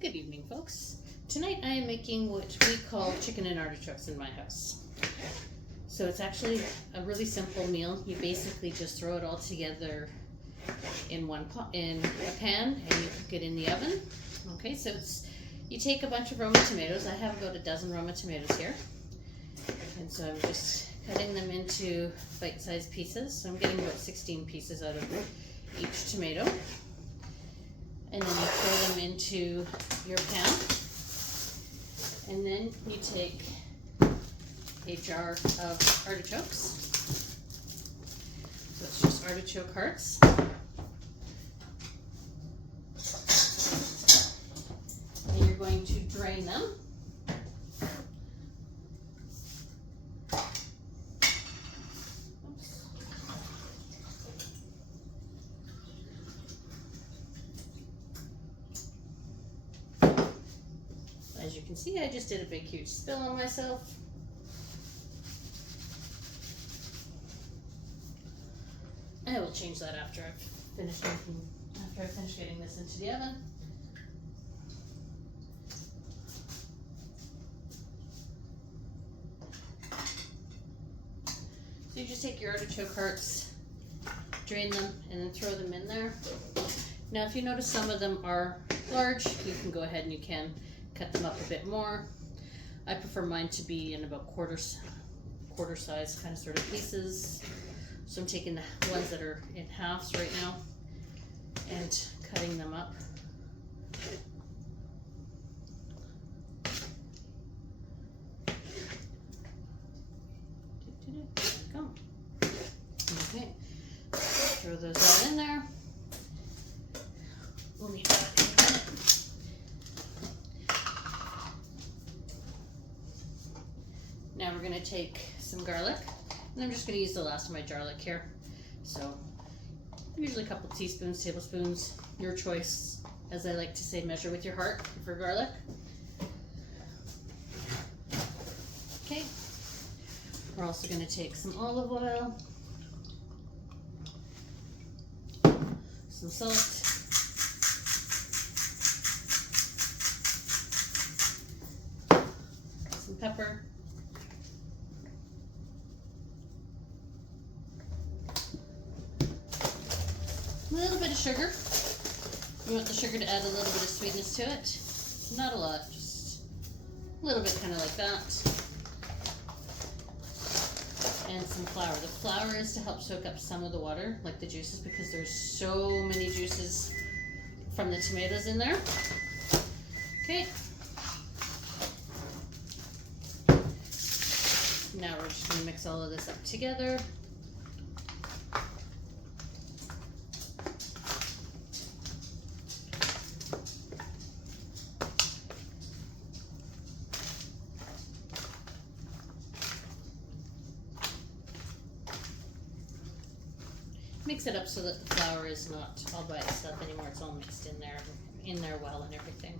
Good evening, folks. Tonight I am making what we call chicken and artichokes in my house. So it's actually a really simple meal. You basically just throw it all together in a pan and you cook it in the oven. Okay, so you take a bunch of Roma tomatoes. I have about a dozen Roma tomatoes here. And so I'm just cutting them into bite-sized pieces. So I'm getting about 16 pieces out of each tomato. And then you throw them into your pan. And then you take a jar of artichokes. So it's just artichoke hearts. And you're going to drain them. As you can see, I just did a big huge spill on myself. I will change that after I've finished getting this into the oven. So you just take your artichoke hearts, drain them, and then throw them in there. Now if you notice some of them are large, you can go ahead and you can cut them up a bit more. I prefer mine to be in about quarter size kind of sort of pieces. So I'm taking the ones that are in halves right now and cutting them up. Come. Okay, throw those all in there. We'll need that in a minute. Now we're going to take some garlic, and I'm just going to use the last of my garlic here. So usually a couple teaspoons, tablespoons, your choice. As I like to say, measure with your heart for garlic. Okay, we're also going to take some olive oil, some salt, some pepper, a little bit of sugar. You want the sugar to add a little bit of sweetness to it. Not a lot, just a little bit, kind of like that. And some flour. The flour is to help soak up some of the water, like the juices, because there's so many juices from the tomatoes in there. Okay. Now we're just going to mix all of this up together. Mix it up so that the flour is not all by itself anymore. It's all mixed in there well and everything.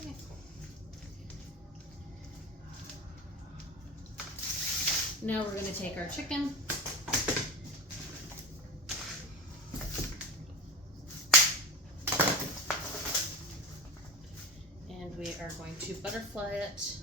Okay. Now we're going to take our chicken. And we are going to butterfly it.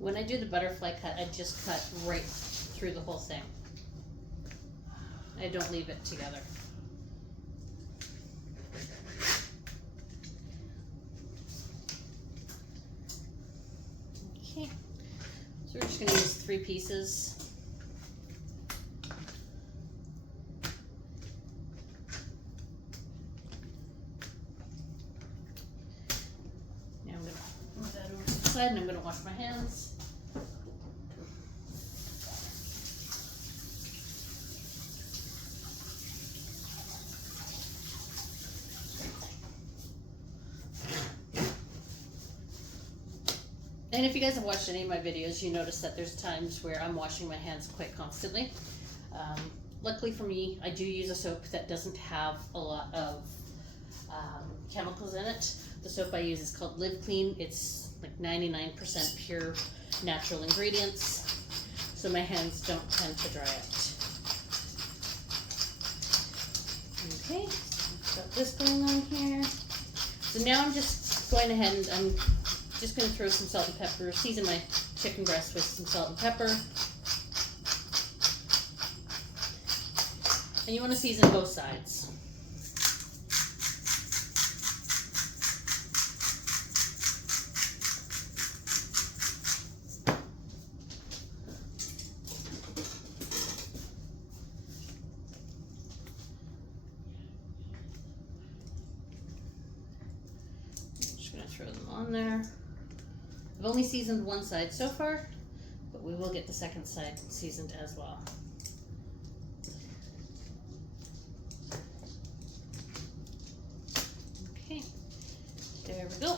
When I do the butterfly cut, I just cut right through the whole thing. I don't leave it together. Okay, so we're just going to use 3 pieces. Now I'm going to move that over to the side and I'm going to wash my hands. And if you guys have watched any of my videos, you notice that there's times where I'm washing my hands quite constantly. luckily for me, I do use a soap that doesn't have a lot of chemicals in it. The soap I use is called Live Clean. It's like 99% pure natural ingredients, so my hands don't tend to dry out. Okay, so I've got this going on here. So now I'm just going ahead and I'm just going to throw some salt and pepper, season my chicken breast with some salt and pepper. And you want to season both sides. Just going to throw them on there. I've only seasoned one side so far, but we will get the second side seasoned as well. Okay, there we go.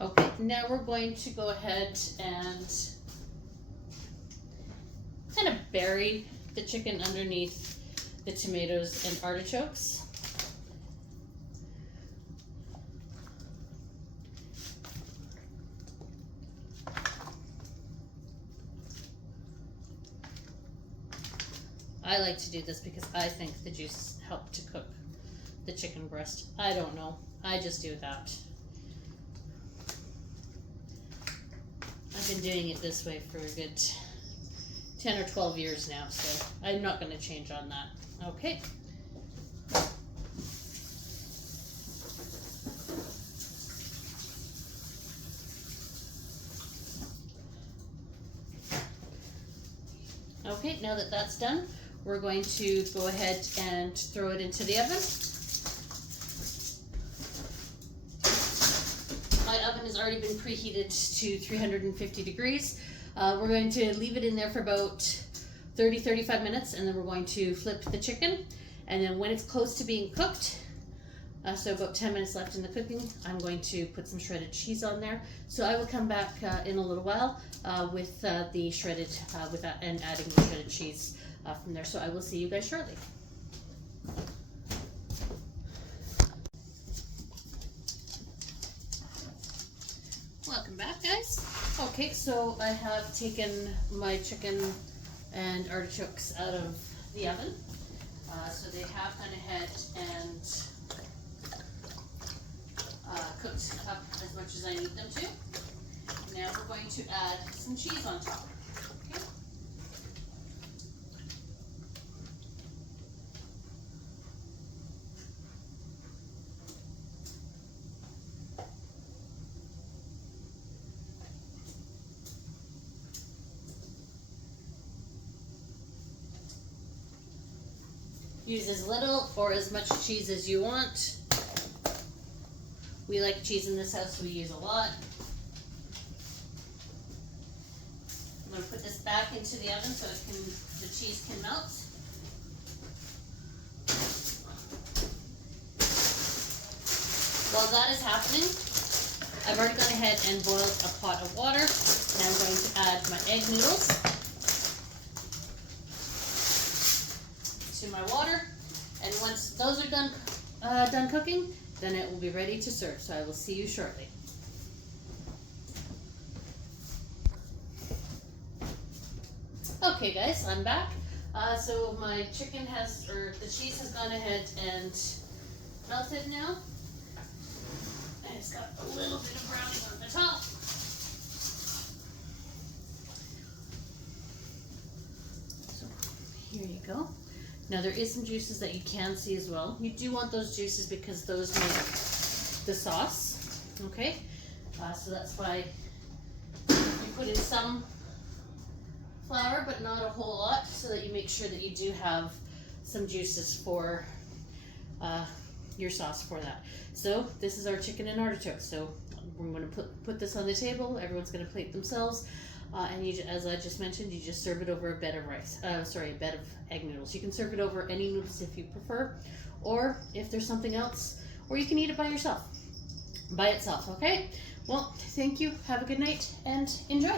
Okay, now we're going to go ahead and kind of bury the chicken underneath the tomatoes and artichokes. I like to do this because I think the juice help to cook the chicken breast. I don't know, I just do that. I've been doing it this way for a good 10 or 12 years now, so I'm not going to change on that. Okay. Okay, now that that's done, we're going to go ahead and throw it into the oven. My oven has already been preheated to 350 degrees. We're going to leave it in there for about 30-35 minutes, and then we're going to flip the chicken. And then when it's close to being cooked, so about 10 minutes left in the cooking, I'm going to put some shredded cheese on there. So I will come back in a little while with the shredded, and adding the shredded cheese from there. So I will see you guys shortly. Welcome back, guys. Okay, so I have taken my chicken and artichokes out of the oven. So they have gone ahead and cooked up as much as I need them to. Now we're going to add some cheese on top. Okay. Use as little or as much cheese as you want. We like cheese in this house, so we use a lot. I'm going to put this back into the oven so the cheese can melt. While that is happening, I've already gone ahead and boiled a pot of water, and I'm going to add my egg noodles to my water, and once those are done cooking, then it will be ready to serve. So I will see you shortly. Okay, guys, I'm back. So my chicken the cheese has gone ahead and melted now, and it's got a little bit of browning on the top. So here you go. Now there is some juices that you can see as well. You do want those juices because those make the sauce, okay? So that's why you put in some flour, but not a whole lot, so that you make sure that you do have some juices for your sauce for that. So this is our chicken and artichokes. So we're going to put this on the table. Everyone's going to plate themselves. And you, as I just mentioned, you just serve it over a bed of rice. A bed of egg noodles. You can serve it over any noodles if you prefer, or if there's something else, or you can eat it by itself. Okay? Well, thank you. Have a good night and enjoy.